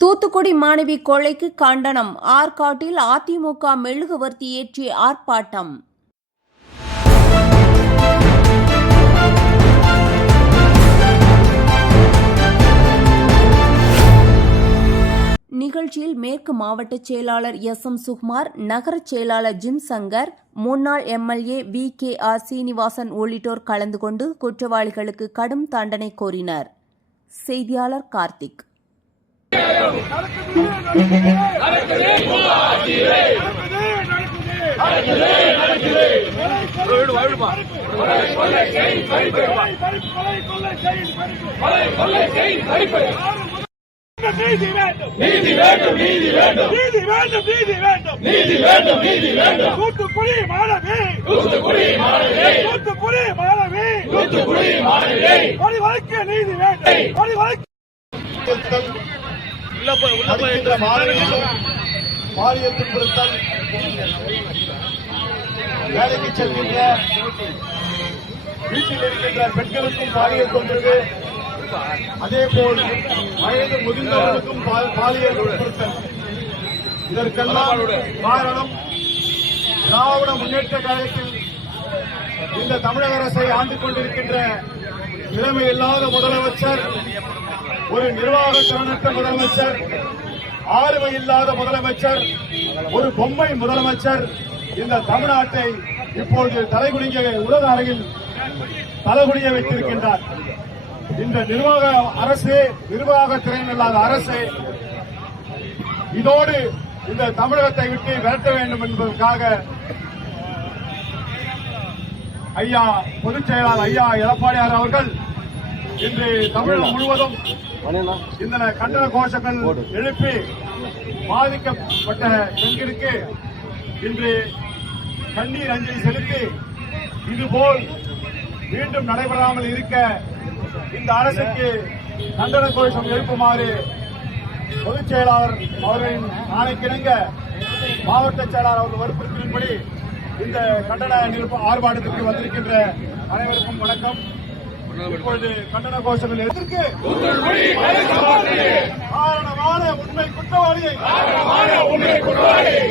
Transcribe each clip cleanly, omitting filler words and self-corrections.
தூத்துக்குடி மாணவி கொலைக்கு கண்டனம். ஆற்காட்டில் அதிமுக மெழுகுவர்த்தி ஏற்றி ஆர்ப்பாட்டம். நிகழ்ச்சியில் மேற்கு மாவட்ட செயலாளர் எஸ்.எம். சுகுமார், நகர செயலாளர் ஜிம் சங்கர், முன்னாள் எம்எல்ஏ வி.கே.ஆர். சீனிவாசன் உள்ளிட்டோர் கலந்து கொண்டு குற்றவாளிகளுக்கு கடும் தண்டனை கோரினர். செய்தியாளர் கார்த்திக். நீதி வேண்டும், நீதி வேண்டும், நீதி வேண்டும், நீதி வேண்டும், நீதி வேண்டும், நீதி வேண்டும், நீதி வேண்டும். தூத்துக்குடி மாணவி, தூத்துக்குடி மாணவி, தூத்துக்குடி மாணவி, தூத்துக்குடி மாணவி. ஒரு வழக்கு நீதி வேண்டும், ஒரு வழக்கு. பாலியல் துன்புறுத்தல், வேலைக்கு செல்கின்ற வீட்டில் இருக்கின்ற பெண்களுக்கும் பாலியல் தொந்தரவு, அதேபோல் வயது முதிர்ந்தவர்களுக்கும் பாலியல் துன்புறுத்தல். இதற்கெல்லாம் காரணம் திராவிட முன்னேற்ற கழகத்தில் இந்த தமிழக அரசை ஆண்டு கொண்டிருக்கின்ற திறமை இல்லாத முதலமைச்சர், ஒரு நிர்வாக திறனற்ற முதலமைச்சர், ஆளுமை இல்லாத முதலமைச்சர், ஒரு பொம்மை முதலமைச்சர் இந்த தமிழ்நாட்டை இப்போது தலைகுனிய உலக அரங்கில் தலைகுனிய வைத்திருக்கின்றார். இந்த நிர்வாக அரசு, நிர்வாக திறன் இல்லாத அரசு இதோடு இந்த தமிழகத்தை விட்டு விரட்ட வேண்டும் என்பதற்காக ஐயா பொதுச் செயலாளர் ஐயா எடப்பாடியார் அவர்கள் இன்று தமிழகம் முழுவதும் இந்த கண்டன கோஷங்கள் எழுப்பி பாதிக்கப்பட்ட பெண்களுக்கு இன்று கண்ணீர் அஞ்சலி செலுத்தி இதுபோல் மீண்டும் நடைபெறாமல் இருக்க இந்த அரசுக்கு கண்டன கோஷம் எழுப்புமாறு பொதுச் செயலாளர் அவர்களின் ஆணைக்கிணங்க மாவட்ட செயலாளர் அவர்கள் வற்புறுத்தலின்படி இந்த கண்டன ஆர்ப்பாட்டத்திற்கு வந்திருக்கின்ற அனைவருக்கும் வணக்கம். இப்பொழுது கண்டன கோஷங்கள் எதற்கு? காரணமான உண்மை குற்றவாளியை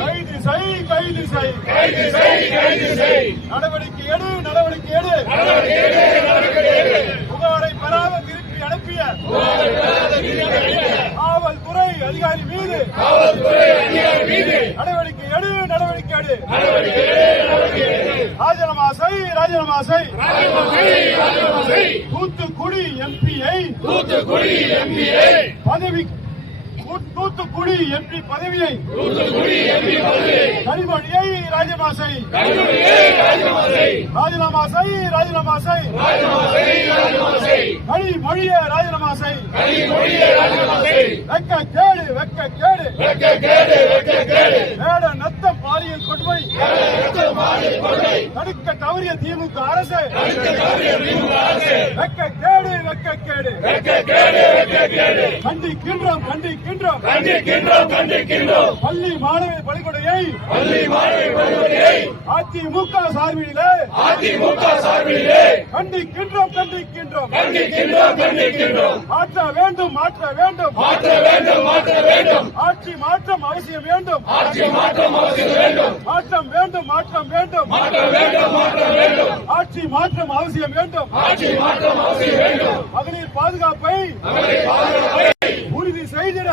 கைது செய், கைது செய், நடவடிக்கை எடு, நடவடிக்கை எடு. புகாரை பெறாத திருப்பி அனுப்பிய காவல்துறை அதிகாரி மீது நடவடிக்கை எடு, நடவடிக்கை எடு. ராஜினாமா செய், ராஜினாமா செய். தூத்துக்குடி எம்பியை பதவி, தூத்துக்குடி எம்பி பதவியை கனிமொழியை ராஜினாமா செய், ராஜினாமா செய், ராஜினாமா செய். கனிமொழியை ராஜினாமா செய். வெக்க கேடு, வெக்க கேடு. மேட நத்தம் பாலியல் கொடுமை தடுக்க தவறிய திமுக அரசு வெக்க கேடு, வெக்க கேடு. கண்டிக்கின்றோம், கண்டிக்கின்றோம், கண்டிக்கின்றோம். பள்ளி மாணவி பலிகொடையை அதிமுக சார்பிலே கண்டிக்கின்றோம், கண்டிக்கின்றோம். மாற்ற வேண்டும், மாற்ற வேண்டும், ஆட்சி மாற்றம் அவசியம் வேண்டும், மாற்றம் வேண்டும், மாற்றம் வேண்டும், ஆட்சி மாற்றம் அவசியம் வேண்டும். மகளிர் பாதுகாப்பை உறுதி செய்திட